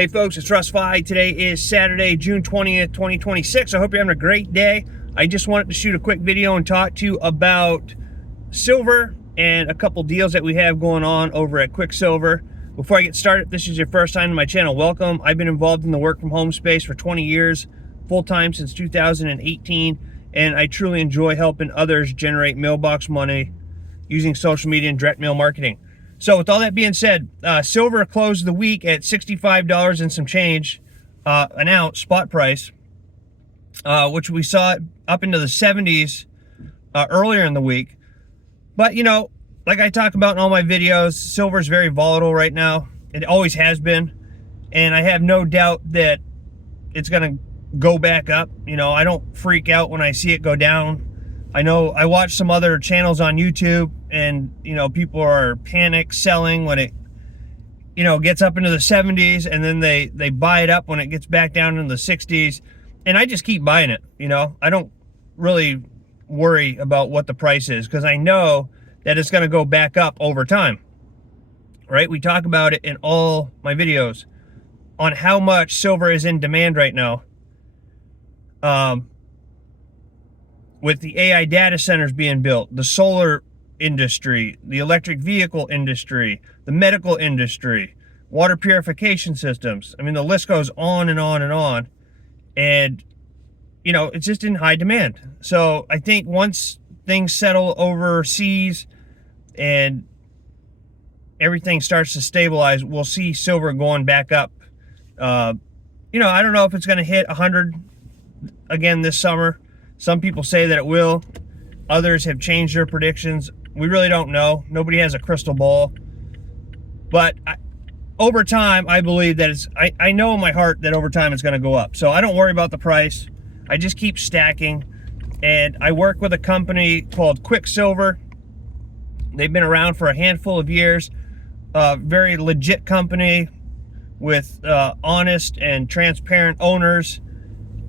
Hey folks, it's Russ. Today is Saturday, June 20th, 2026. I hope you're having a great day. I just wanted to shoot a quick video and talk to you about silver and a couple deals that we have going on over at QuickSilver. Before I get started, if this is your first time to my channel, welcome. I've been involved in the work from home space for 20 years, full-time since 2018, and I truly enjoy helping others generate mailbox money using social media and direct mail marketing. So with all that being said, silver closed the week at $65 and some change an ounce spot price, which we saw up into the 70s earlier in the week. But you know, like I talk about in all my videos, silver is very volatile right now. It always has been, and I have no doubt that it's going to go back up. You know, I don't freak out when I see it go down. I know I watch some other channels on YouTube, and you know, people are panic selling when it, you know, gets up into the 70s, and then they buy it up when it gets back down into the 60s, and I just keep buying it. You know, I don't really worry about what the price is because I know that it's going to go back up over time, right? We talk about it in all my videos on how much silver is in demand right now. With the AI data centers being built, the solar industry, the electric vehicle industry, the medical industry, water purification systems. I mean, the list goes on and on and on. And, you know, it's just in high demand. So I think once things settle overseas and everything starts to stabilize, we'll see silver going back up. You know, I don't know if it's going to hit 100 again this summer. Some people say that it will. Others have changed their predictions. We really don't know. Nobody has a crystal ball. But over time, I believe that I know in my heart that over time it's going to go up. So I don't worry about the price. I just keep stacking. And I work with a company called QuickSilver. They've been around for a handful of years. Very legit company with honest and transparent owners.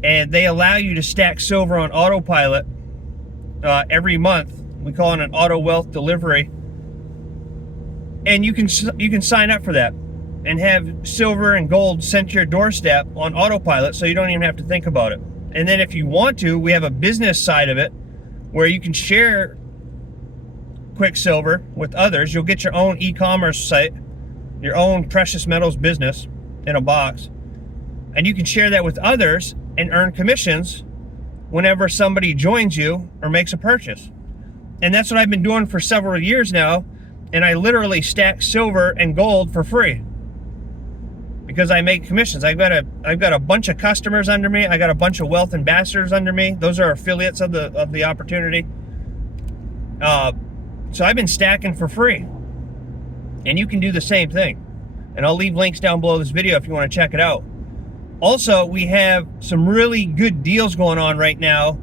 And they allow you to stack silver on autopilot every month. We call it an auto wealth delivery. And you can sign up for that and have silver and gold sent to your doorstep on autopilot, so you don't even have to think about it. And then if you want to, we have a business side of it where you can share QuickSilver with others. You'll get your own e-commerce site, your own precious metals business in a box, and you can share that with others and earn commissions whenever somebody joins you or makes a purchase. And that's what I've been doing for several years now, and I literally stack silver and gold for free because I make commissions. I've got a bunch of customers under me. I got a bunch of wealth ambassadors under me. Those are affiliates of the opportunity. So I've been stacking for free, and you can do the same thing. And I'll leave links down below this video if you want to check it out. Also, we have some really good deals going on right now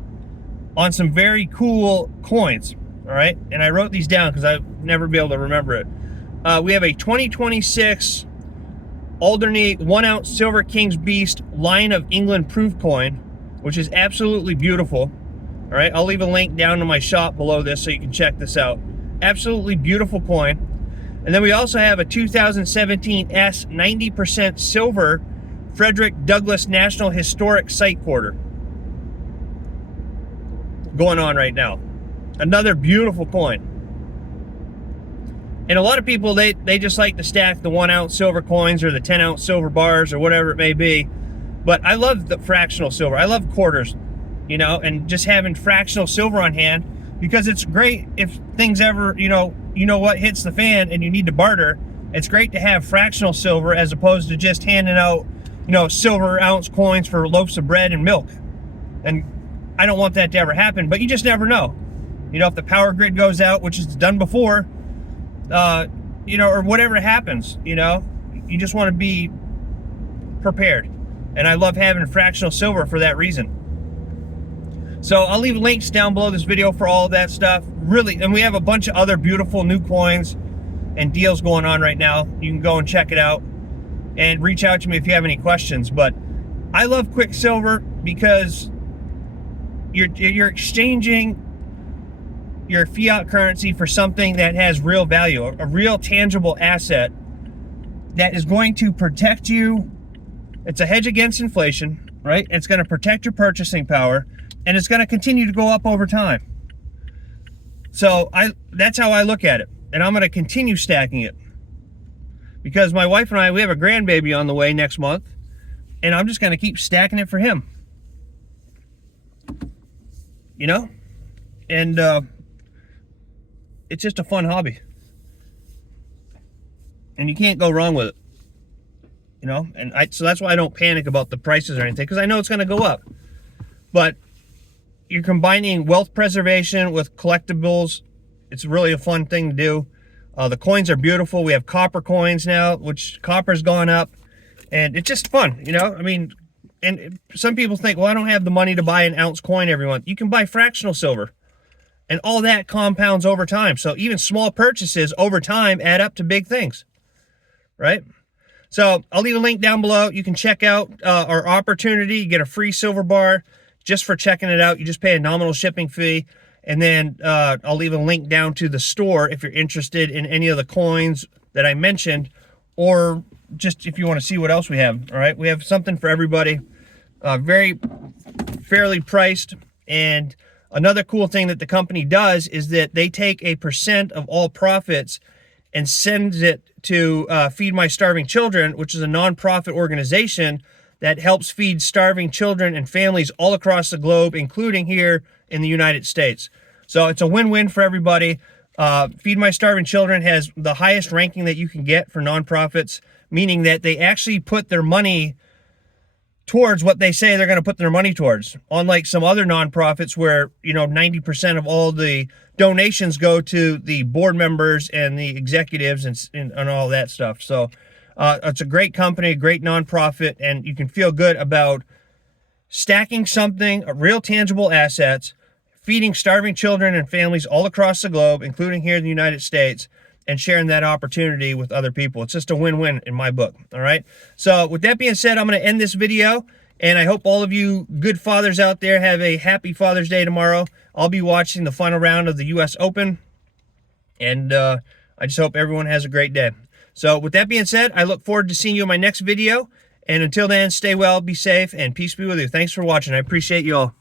on some very cool coins, all right? And I wrote these down because I've never been able to remember it. We have a 2026 Alderney 1 ounce Silver King's Beast Lion of England proof coin, which is absolutely beautiful, all right? I'll leave a link down to my shop below this so you can check this out. Absolutely beautiful coin. And then we also have a 2017 S 90% silver Frederick Douglass National Historic Site Quarter going on right now. Another beautiful coin. And a lot of people, they just like to stack the 1 ounce silver coins or the 10 ounce silver bars or whatever it may be. But I love the fractional silver. I love quarters, you know, and just having fractional silver on hand, because it's great if things ever, you know what, hits the fan and you need to barter. It's great to have fractional silver as opposed to just handing out, you know, silver ounce coins for loaves of bread and milk. And I don't want that to ever happen, but you just never know. You know, if the power grid goes out, which is done before, you know, or whatever happens, you know, you just want to be prepared. And I love having fractional silver for that reason. So I'll leave links down below this video for all of that stuff. Really, and we have a bunch of other beautiful new coins and deals going on right now. You can go and check it out. And reach out to me if you have any questions. But I love QuickSilver because you're exchanging your fiat currency for something that has real value, a real tangible asset that is going to protect you It's a hedge against inflation, right? It's going to protect your purchasing power, and it's going to continue to go up over time. So that's how I look at it, and I'm going to continue stacking it because my wife and I, we have a grandbaby on the way next month, and I'm just going to keep stacking it for him. You know? And it's just a fun hobby. And you can't go wrong with it. You know? And so that's why I don't panic about the prices or anything, because I know it's going to go up. But you're combining wealth preservation with collectibles. It's really a fun thing to do. The coins are beautiful. We have copper coins now, which copper's gone up. And it's just fun, you know? I mean, and some people think, well, I don't have the money to buy an ounce coin every month. You can buy fractional silver. And all that compounds over time. So even small purchases over time add up to big things, right? So I'll leave a link down below. You can check out our opportunity. You get a free silver bar just for checking it out. You just pay a nominal shipping fee. And then I'll leave a link down to the store if you're interested in any of the coins that I mentioned, or just if you want to see what else we have. All right, we have something for everybody. Very fairly priced. And another cool thing that the company does is that they take a % of all profits and sends it to Feed My Starving Children, which is a nonprofit organization that helps feed starving children and families all across the globe, including here in the United States. So it's a win-win for everybody. Feed My Starving Children has the highest ranking that you can get for nonprofits, meaning that they actually put their money towards what they say they're going to put their money towards. Unlike some other nonprofits where, you know, 90% of all the donations go to the board members and the executives and all that stuff. So it's a great company, a great nonprofit, and you can feel good about stacking something, real tangible assets, feeding starving children and families all across the globe, including here in the United States, and sharing that opportunity with other people. It's just a win-win in my book, all right? So with that being said, I'm going to end this video, and I hope all of you good fathers out there have a happy Father's Day tomorrow. I'll be watching the final round of the U.S. Open, and I just hope everyone has a great day. So with that being said, I look forward to seeing you in my next video, and until then, stay well, be safe, and peace be with you. Thanks for watching. I appreciate you all.